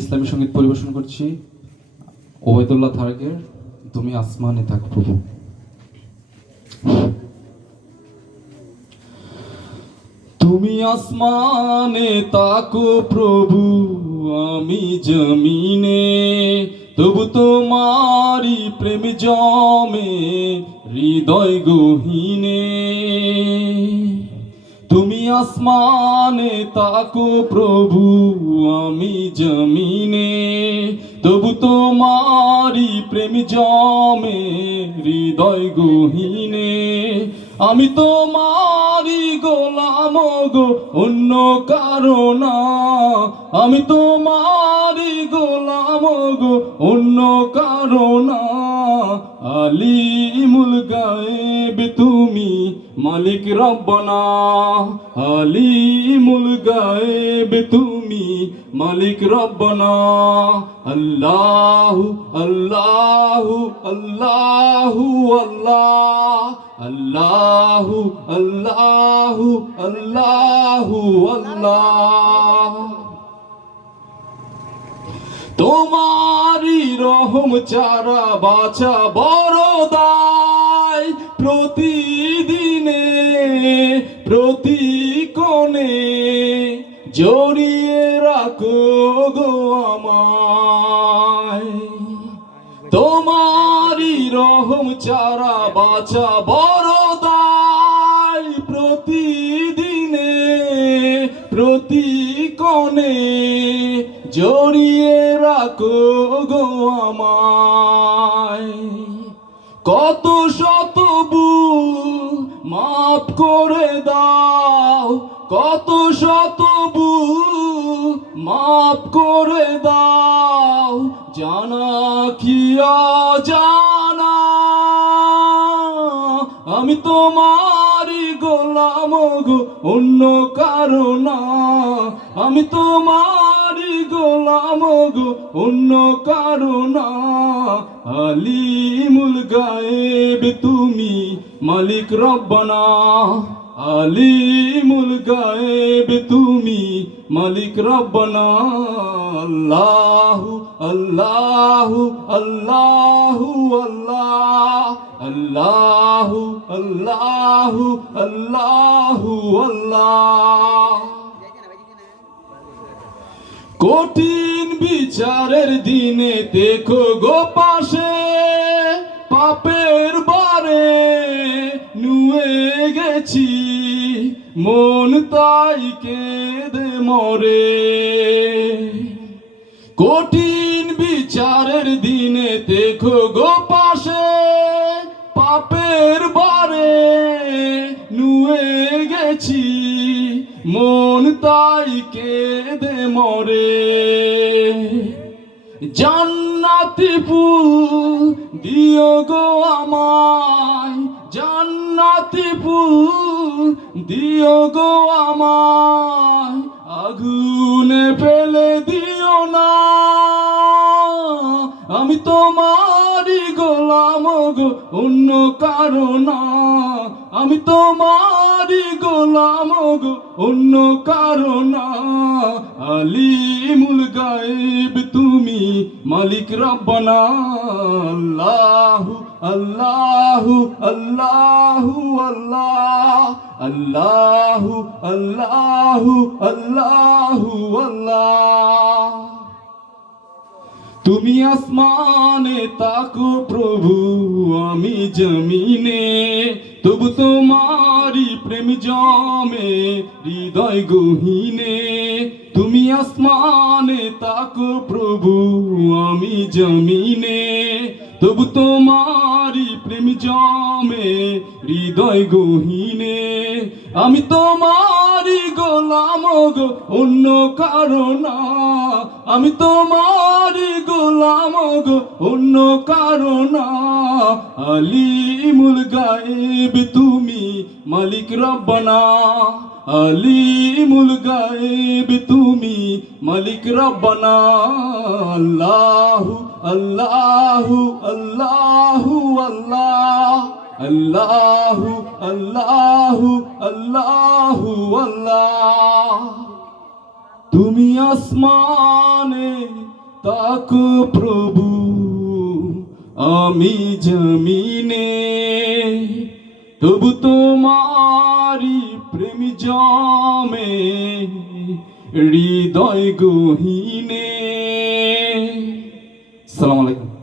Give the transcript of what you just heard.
ইসলামী সঙ্গীত পরিবেশন করছি ওবায়দুল্লাহ থারকের তুমি আসমানে থাক প্রভু। তুমি আসমানে তাকো প্রভু, আমি জমিনে, তবু তোমারি প্রেম জমে হৃদয় গহীনে। তুমি আসমানে তাকো প্রভু, আমি জমিনে, তবু তোমারি প্রেম জমে হৃদয় গহীনে। আমি তোমারি গোলাম গো, অন্য কারো না। আমি তোমারি গোলাম গো, অন্য কারো না। আলিমুল গায়েব তুমি মালিক রব্বানা, আলিমুল গায়েব তুমি মালিক রব্বানা। আল্লাহু আল্লাহু আল্লাহু আল্লাহ, আল্লাহু আল্লাহু আল্লাহু আল্লাহ। তোমারি রহম চারা বাছা বড় দায়, প্রতিদিনে প্রতিকোণে জড়িয়ে রাখো গো আমায়। তোমারি রহম চারা বাছা বড় দায়, প্রতিদিনে প্রতিকোণে জড়িয়ে রাখো গো আমায়। কত শত ভুল মাফ করে দাও, কত শত ভুল মাফ করে দাও, জানা কি অজানা। আমি তোমারি গোলাম গো, অন্য কারো না। আমি তোমারি গোলাম গো, অন্য কারো না। আলিমুল গায়েব তুমি মালিক রব্বানা, আলিমুল গায়েব তুমি মালিক রব্বানা। আল্লাহু আল্লাহু আল্লাহু আল্লাহ, আল্লাহু আল্লাহু আল্লাহু আল্লাহ। কঠিন বিচারের দিনে দেখো গো পাশে, পাপের বারে নুয়ে গেছি, মন তাই কেঁদে মরে। কঠিন বিচারের দিনে দেখো গো পাশে, পাপের বারে নুয়ে গেছি, মন তাই কেঁদে মরে। জান্নাতি ফুল দিও গো আমায়, জান্নাতি ফুল দিও গো আমায়, আগুনে ফেলে দিও না। আমি তোমারি গোলাম গো, অন্য কারো না। আমি তোমারি গোলাম গো, অন্য কারো না। আলিমুল গায়েব তুমি মালিক রব্বানা। আল্লাহু আল্লাহু আল্লাহু আল্লাহ, আল্লাহু আল্লাহু আল্লাহু আল্লাহ। তুমি আসমানে তাকো প্রভু, আমি জমিনে, তবু তোমারি প্রেম জমে হৃদয় গহীনে। তুমি আসমানে তাকো প্রভু, আমি জমিনে, তবু তোমারি প্রেম জমে হৃদয় গহীনে। আমি তোমারি গোলাম গো, অন্য কারো না। আমি তোমারি গোলাম গো, অন্য কারো না। আলিমুল গায়েব তুমি মালিক রব্বানা, আলিমুল গায়েব তুমি মালিক রব্বানা। আল্লাহু আল্লাহু আল্লাহু আল্লাহ, আল্লাহু আল্লাহু আল্লাহু আল্লাহ। তুমি আসমানে তাকো প্রভু আমি জমিনে, তবু তোমারি প্রেম জমে হৃদয় গহীনে। আসসালামু আলাইকুম।